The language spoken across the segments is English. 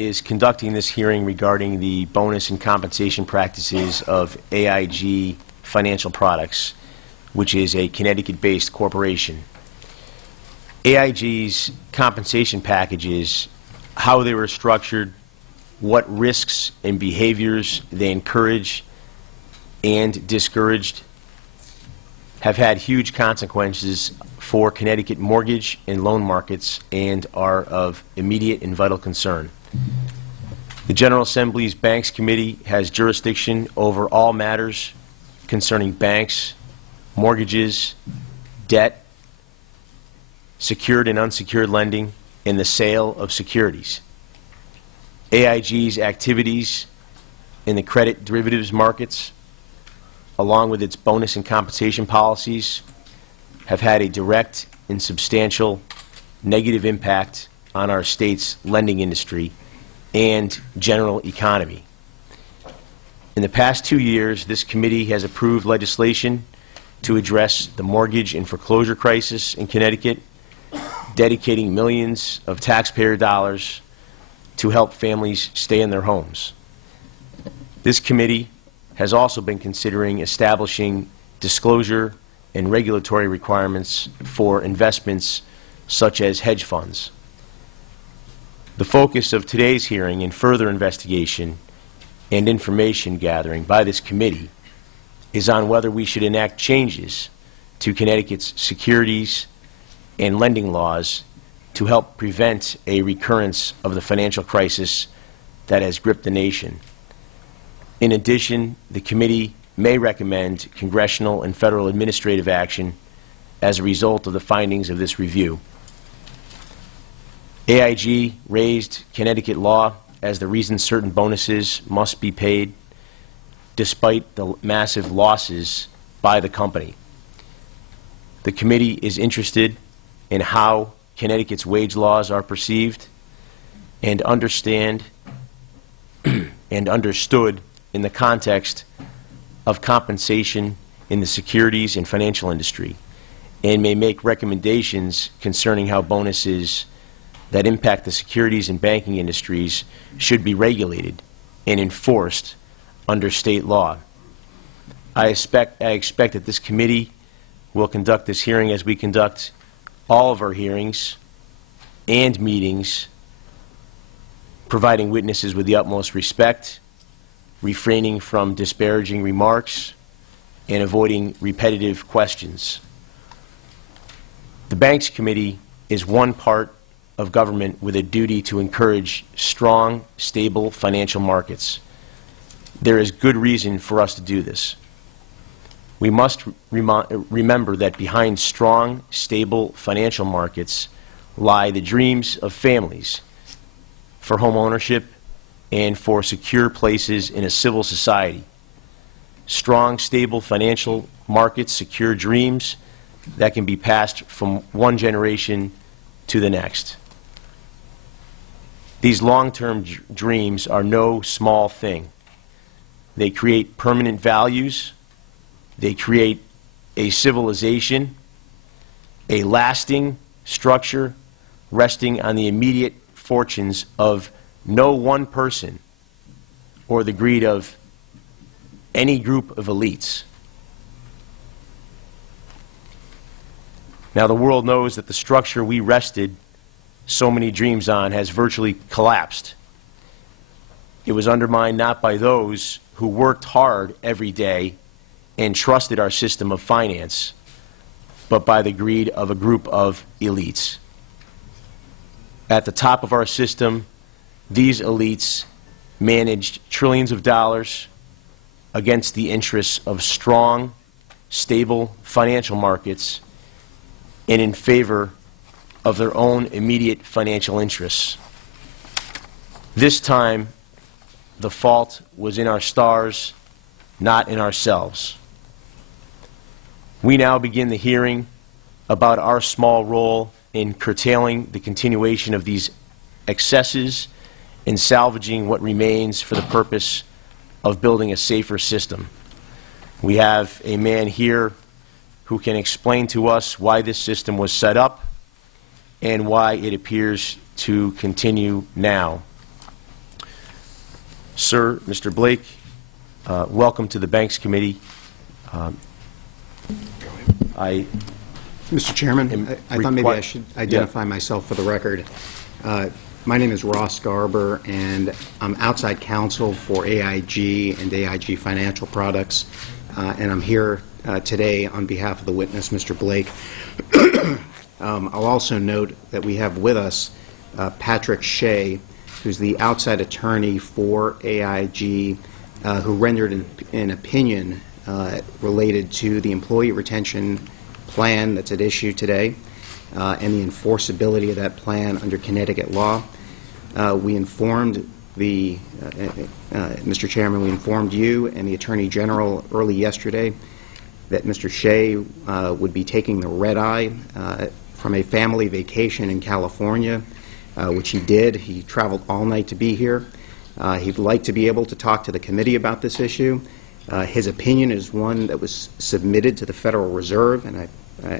is conducting this hearing regarding the bonus and compensation practices of AIG Financial Products, which is a Connecticut-based corporation. AIG's compensation packages, how they were structured, what risks and behaviors they encourage and discouraged, have had huge consequences for Connecticut mortgage and loan markets and are of immediate and vital concern. The General Assembly's Banks Committee has jurisdiction over all matters concerning banks, mortgages, debt, secured and unsecured lending, and the sale of securities. AIG's activities in the credit derivatives markets, along with its bonus and compensation policies, have had a direct and substantial negative impact on our state's lending industry and general economy. In the past 2 years, this committee has approved legislation to address the mortgage and foreclosure crisis in Connecticut, dedicating millions of taxpayer dollars to help families stay in their homes. This committee has also been considering establishing disclosure and regulatory requirements for investments such as hedge funds. The focus of today's hearing and further investigation and information gathering by this committee is on whether we should enact changes to Connecticut's securities and lending laws to help prevent a recurrence of the financial crisis that has gripped the nation. In addition, the committee may recommend congressional and federal administrative action as a result of the findings of this review. AIG raised Connecticut law as the reason certain bonuses must be paid despite the massive losses by the company. The committee is interested in how Connecticut's wage laws are perceived and understood in the context of compensation in the securities and financial industry, and may make recommendations concerning how bonuses that impact the securities and banking industries should be regulated and enforced under state law. I expect that this committee will conduct this hearing as we conduct all of our hearings and meetings, providing witnesses with the utmost respect, refraining from disparaging remarks, and avoiding repetitive questions. The Banks Committee is one part of government with a duty to encourage strong, stable financial markets. There is good reason for us to do this. We must remember that behind strong, stable financial markets lie the dreams of families for home ownership and for secure places in a civil society. Strong, stable financial markets secure dreams that can be passed from one generation to the next. These long-term dreams are no small thing. They create permanent values. They create a civilization, a lasting structure resting on the immediate fortunes of no one person or the greed of any group of elites. Now, the world knows that the structure we rested so many dreams on has virtually collapsed. It was undermined not by those who worked hard every day and trusted our system of finance, but by the greed of a group of elites. At the top of our system, these elites managed trillions of dollars against the interests of strong, stable financial markets and in favor of their own immediate financial interests. This time, the fault was in our stars, not in ourselves. We now begin the hearing about our small role in curtailing the continuation of these excesses and salvaging what remains for the purpose of building a safer system. We have a man here who can explain to us why this system was set up and why it appears to continue now. Sir, Mr. Blake, welcome to the Banks Committee. Mr. Chairman, I thought maybe I should identify myself for the record. My name is Ross Garber, and I'm outside counsel for AIG and AIG Financial Products, and I'm here today on behalf of the witness, Mr. Blake. I'll also note that we have with us Patrick Shea, who's the outside attorney for AIG, who rendered an opinion related to the employee retention plan that's at issue today and the enforceability of that plan under Connecticut law. We informed Mr. Chairman, we informed you and the Attorney General early yesterday that Mr. Shea would be taking the red-eye from a family vacation in California, which he did. He traveled all night to be here. He'd like to be able to talk to the committee about this issue. His opinion is one that was submitted to the Federal Reserve, and I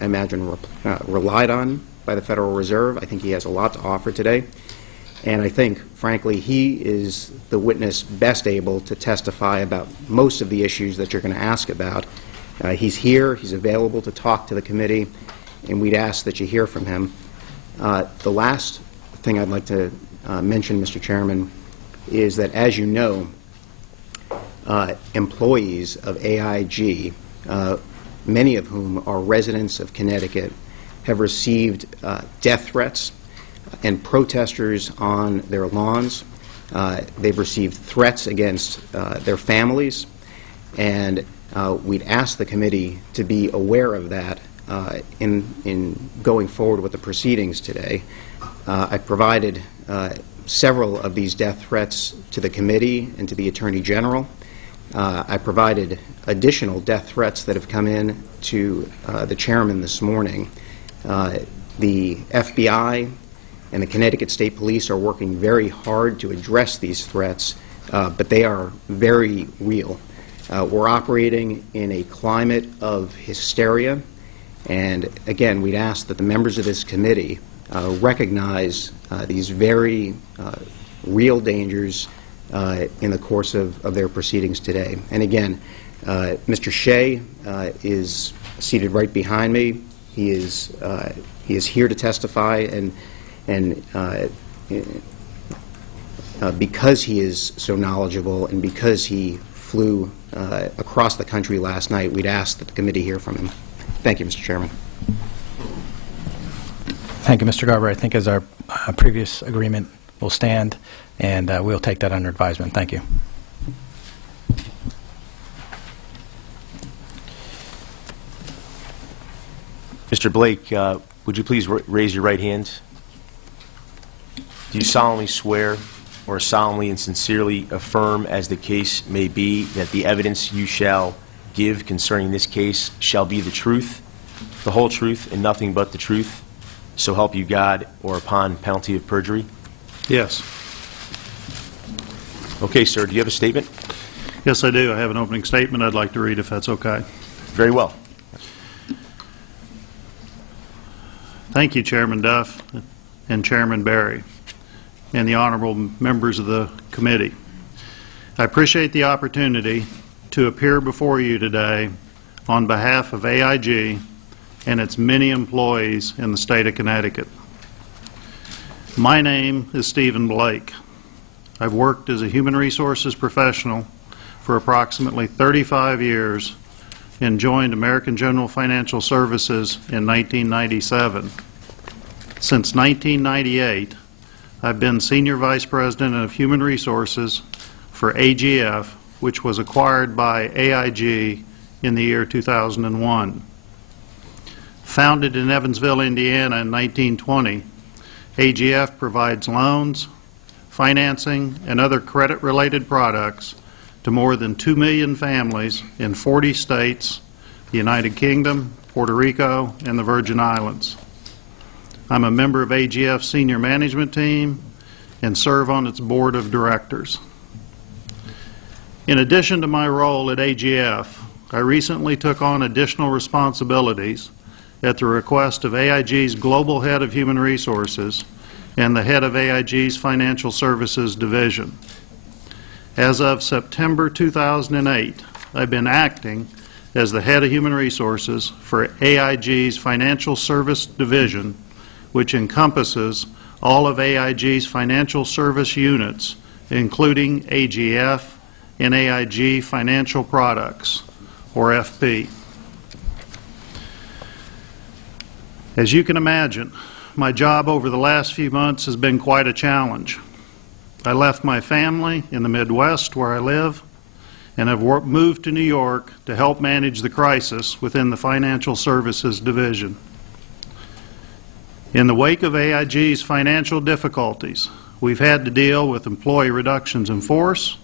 imagine relied on by the Federal Reserve. I think he has a lot to offer today. And I think, frankly, he is the witness best able to testify about most of the issues that you're going to ask about. He's here, he's available to talk to the committee, and we'd ask that you hear from him. The last thing I'd like to mention, Mr. Chairman, is that, as you know, employees of AIG, many of whom are residents of Connecticut, have received death threats and protesters on their lawns. They've received threats against their families, and we'd ask the committee to be aware of that in going forward with the proceedings today. I provided several of these death threats to the committee and to the Attorney General. I provided additional death threats that have come in to the chairman this morning. The FBI and the Connecticut State Police are working very hard to address these threats, but they are very real. We're operating in a climate of hysteria, and again, we'd ask that the members of this committee recognize these very real dangers in the course of their proceedings today. And again, Mr. Shea is seated right behind me. He is here to testify, and because he is so knowledgeable and because he flew across the country last night, we'd ask that the committee hear from him. Thank you, Mr. Chairman. Thank you, Mr. Garber. I think as our previous agreement will stand, and we'll take that under advisement. Thank you. Mr. Blake, would you please raise your right hand? Do you solemnly swear or solemnly and sincerely affirm, as the case may be, that the evidence you shall give concerning this case shall be the truth, the whole truth, and nothing but the truth, so help you God, or upon penalty of perjury? Yes. Okay, sir. Do you have a statement? Yes, I do. I have an opening statement I'd like to read, if that's okay. Very well. Thank you, Chairman Duff and Chairman Barry, and the honorable members of the committee. I appreciate the opportunity to appear before you today on behalf of AIG and its many employees in the state of Connecticut. My name is Stephen Blake. I've worked as a human resources professional for approximately 35 years and joined American General Financial Services in 1997. Since 1998, I've been Senior Vice President of Human Resources for AGF, which was acquired by AIG in the year 2001. Founded in Evansville, Indiana in 1920, AGF provides loans, financing, and other credit-related products to more than 2 million families in 40 states, the United Kingdom, Puerto Rico, and the Virgin Islands. I'm a member of AGF's senior management team and serve on its board of directors. In addition to my role at AGF, I recently took on additional responsibilities at the request of AIG's Global Head of Human Resources and the head of AIG's Financial Services Division. As of September 2008, I've been acting as the head of human resources for AIG's Financial Service Division, which encompasses all of AIG's financial service units, including AGF and AIG Financial Products, or FP. As you can imagine, my job over the last few months has been quite a challenge. I left my family in the Midwest where I live and have moved to New York to help manage the crisis within the Financial Services Division. In the wake of AIG's financial difficulties, we've had to deal with employee reductions in force,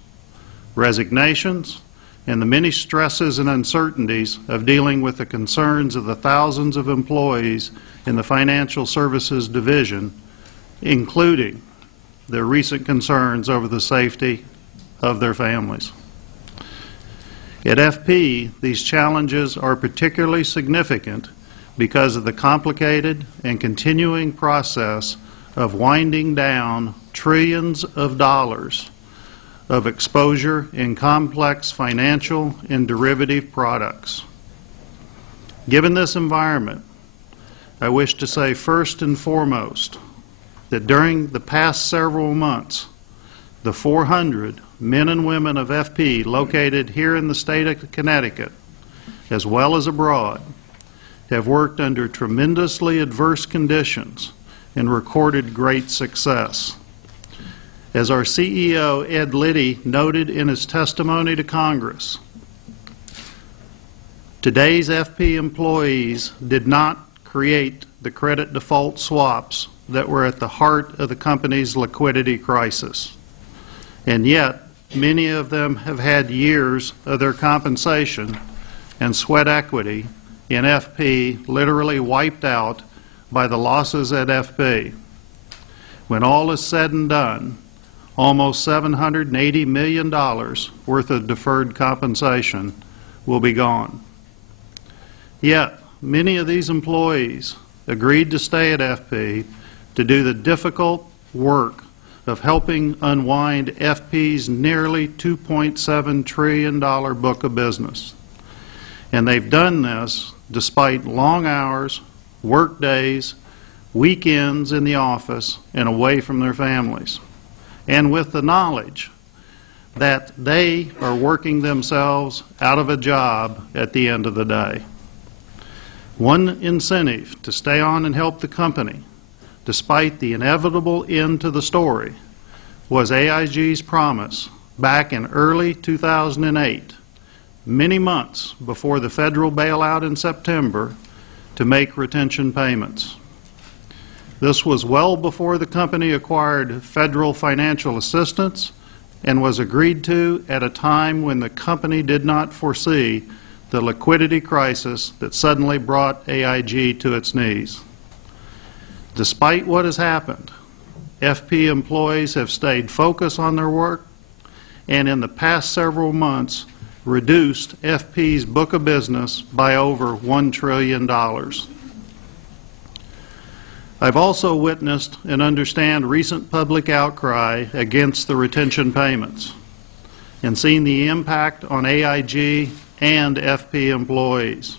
resignations, and the many stresses and uncertainties of dealing with the concerns of the thousands of employees in the Financial Services Division, including their recent concerns over the safety of their families. At FP, these challenges are particularly significant because of the complicated and continuing process of winding down trillions of dollars of exposure in complex financial and derivative products. Given this environment, I wish to say first and foremost that during the past several months, the 400 men and women of FP located here in the state of Connecticut, as well as abroad, have worked under tremendously adverse conditions and recorded great success. As our CEO, Ed Liddy, noted in his testimony to Congress, today's FP employees did not create the credit default swaps that were at the heart of the company's liquidity crisis. And yet, many of them have had years of their compensation and sweat equity in FP literally wiped out by the losses at FP. When all is said and done, almost $780 million worth of deferred compensation will be gone. Yet, many of these employees agreed to stay at FP to do the difficult work of helping unwind FP's nearly $2.7 trillion book of business. And they've done this despite long hours, work days, weekends in the office, and away from their families, and with the knowledge that they are working themselves out of a job at the end of the day. One incentive to stay on and help the company, despite the inevitable end to the story, was AIG's promise back in early 2008, many months before the federal bailout in September, to make retention payments. This was well before the company acquired federal financial assistance and was agreed to at a time when the company did not foresee the liquidity crisis that suddenly brought AIG to its knees. Despite what has happened, FP employees have stayed focused on their work and in the past several months reduced FP's book of business by over $1 trillion. I've also witnessed and understand recent public outcry against the retention payments and seen the impact on AIG and FP employees.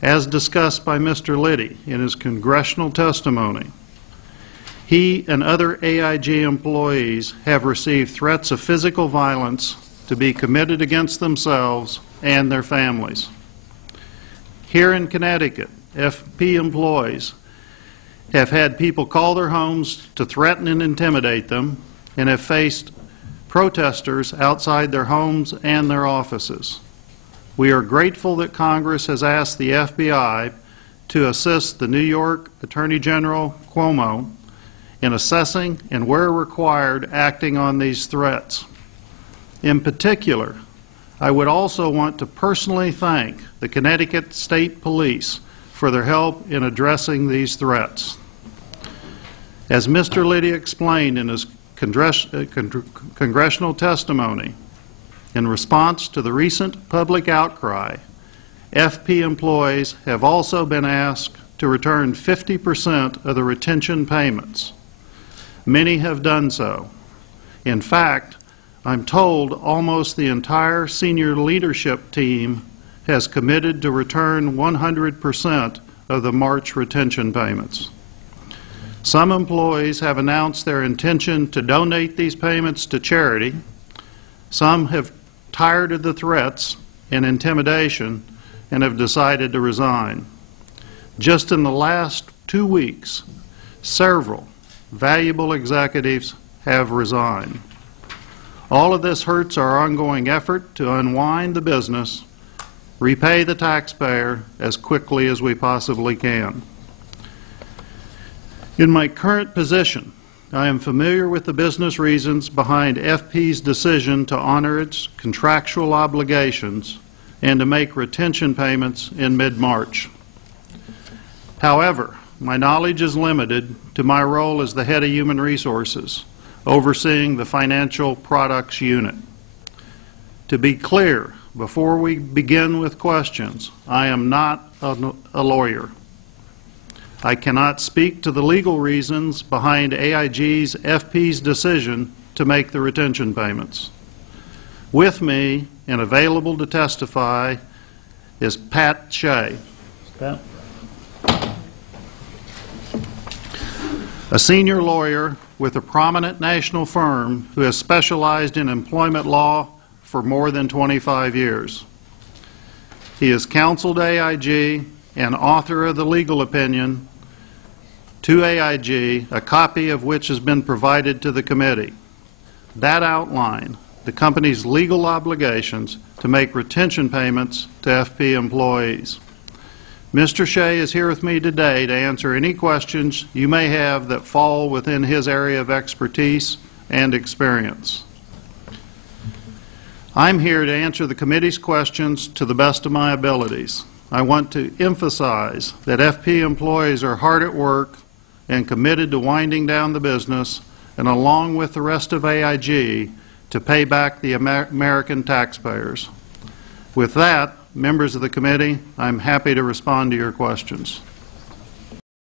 As discussed by Mr. Liddy in his congressional testimony, he and other AIG employees have received threats of physical violence to be committed against themselves and their families. Here in Connecticut, FP employees have had people call their homes to threaten and intimidate them and have faced protesters outside their homes and their offices. We are grateful that Congress has asked the FBI to assist the New York Attorney General Cuomo in assessing and, where required, acting on these threats. In particular, I would also want to personally thank the Connecticut State Police for their help in addressing these threats. As Mr. Liddy explained in his congressional testimony, in response to the recent public outcry, FP employees have also been asked to return 50% of the retention payments. Many have done so. In fact, I'm told almost the entire senior leadership team has committed to return 100% of the March retention payments. Some employees have announced their intention to donate these payments to charity. Some have tired of the threats and intimidation and have decided to resign. Just in the last 2 weeks, several valuable executives have resigned. All of this hurts our ongoing effort to unwind the business, repay the taxpayer as quickly as we possibly can. In my current position, I am familiar with the business reasons behind FP's decision to honor its contractual obligations and to make retention payments in mid-March. However, my knowledge is limited to my role as the head of Human Resources, overseeing the Financial Products Unit. To be clear, before we begin with questions, I am not a lawyer. I cannot speak to the legal reasons behind AIG's FP's decision to make the retention payments. With me and available to testify is Pat Shea. Pat? A senior lawyer with a prominent national firm who has specialized in employment law for more than 25 years. He has counseled AIG and author of the legal opinion to AIG, a copy of which has been provided to the committee. That outline the company's legal obligations to make retention payments to FP employees. Mr. Shea is here with me today to answer any questions you may have that fall within his area of expertise and experience. I'm here to answer the committee's questions to the best of my abilities. I want to emphasize that FP employees are hard at work and committed to winding down the business, and along with the rest of AIG, to pay back the American taxpayers. With that, members of the committee, I'm happy to respond to your questions.